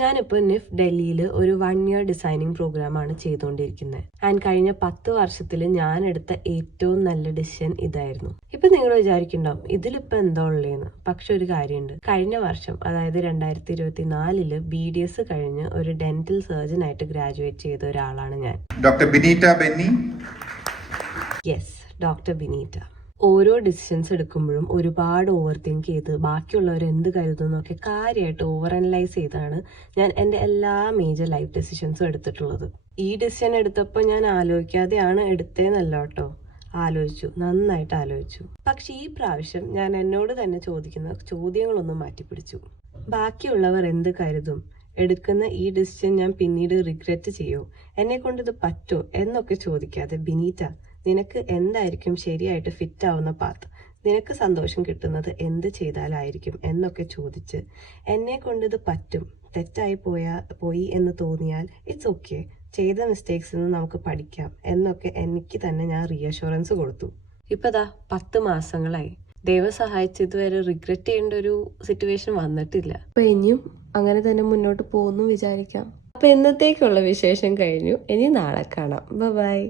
ഞാനിപ്പോൾ നിഫ് ഡൽഹിയിൽ ഒരു 1 ഇയർ ഡിസൈനിങ് പ്രോഗ്രാമാണ് ചെയ്തുകൊണ്ടിരിക്കുന്നത്. ആൻഡ് കഴിഞ്ഞ 10 വർഷത്തിൽ ഞാൻ എടുത്ത ഏറ്റവും നല്ല ഡിസിഷൻ ഇതായിരുന്നു. ഇപ്പം നിങ്ങൾ വിചാരിക്കുന്നുണ്ടാവും ഇതിലിപ്പോൾ എന്താ ഉള്ളതെന്ന്. പക്ഷെ ഒരു കാര്യമുണ്ട്. കഴിഞ്ഞ വർഷം അതായത് 2024 BDS കഴിഞ്ഞ് ഒരു ഡെന്റൽ സർജൻ ആയിട്ട് ഗ്രാജുവേറ്റ് ചെയ്ത ഒരാളാണ് ഞാൻ. Doctor Bineeta Benny. Yes, doctor Bineeta. ഓരോ ഡിസിഷൻസ് എടുക്കുമ്പോഴും ഒരുപാട് ഓവർ തിങ്ക് ചെയ്ത് ബാക്കിയുള്ളവർ എന്ത് കരുതുന്നൊക്കെ കാര്യമായിട്ട് ഓവർ അനലൈസ് ചെയ്താണ് ഞാൻ എൻ്റെ എല്ലാ മേജർ ലൈഫ് ഡിസിഷൻസും എടുത്തിട്ടുള്ളത്. ഈ ഡിസിഷൻ എടുത്തപ്പോൾ ഞാൻ ആലോചിക്കാതെയാണ് എടുത്തതെന്നല്ല കേട്ടോ, ആലോചിച്ചു, നന്നായിട്ട് ആലോചിച്ചു. പക്ഷെ ഈ പ്രാവശ്യം ഞാൻ എന്നോട് തന്നെ ചോദിക്കുന്ന ചോദ്യങ്ങളൊന്നും മാറ്റിപ്പിടിച്ചു. ബാക്കിയുള്ളവർ എന്ത് കരുതും, എടുക്കുന്ന ഈ ഡിസിഷൻ ഞാൻ പിന്നീട് റിഗ്രറ്റ് ചെയ്യോ, എന്നെ കൊണ്ട് ഇത് പറ്റോ എന്നൊക്കെ ചോദിക്കാതെ ബിനീറ്റ, നിനക്ക് എന്തായിരിക്കും ശരിയായിട്ട് ഫിറ്റ് ആവുന്ന പാത്ത്, നിനക്ക് സന്തോഷം കിട്ടുന്നത് എന്ത് ചെയ്താലായിരിക്കും എന്നൊക്കെ ചോദിച്ച് എന്നെ കൊണ്ട് ഇത് പറ്റും, തെറ്റായി പോയി എന്ന് തോന്നിയാൽ ഇറ്റ്സ് ഓക്കെ, ചെയ്ത മിസ്റ്റേക്സിൽ നിന്ന് നമുക്ക് പഠിക്കാം എന്നൊക്കെ എനിക്ക് തന്നെ ഞാൻ റീഅഷുറൻസ് കൊടുത്തു. ഇപ്പതാ 10 മാസങ്ങളായി. ദൈവം സഹായിച്ച് ഇതുവരെ റിഗ്രറ്റ് ചെയ്യേണ്ട ഒരു സിറ്റുവേഷൻ വന്നിട്ടില്ല. അപ്പൊ ഇനിയും അങ്ങനെ തന്നെ മുന്നോട്ട് പോകുന്നു വിചാരിക്കാം. അപ്പൊ ഇന്നത്തേക്കുള്ള വിശേഷം കഴിഞ്ഞു. ഇനി നാളെ കാണാം. ബൈ.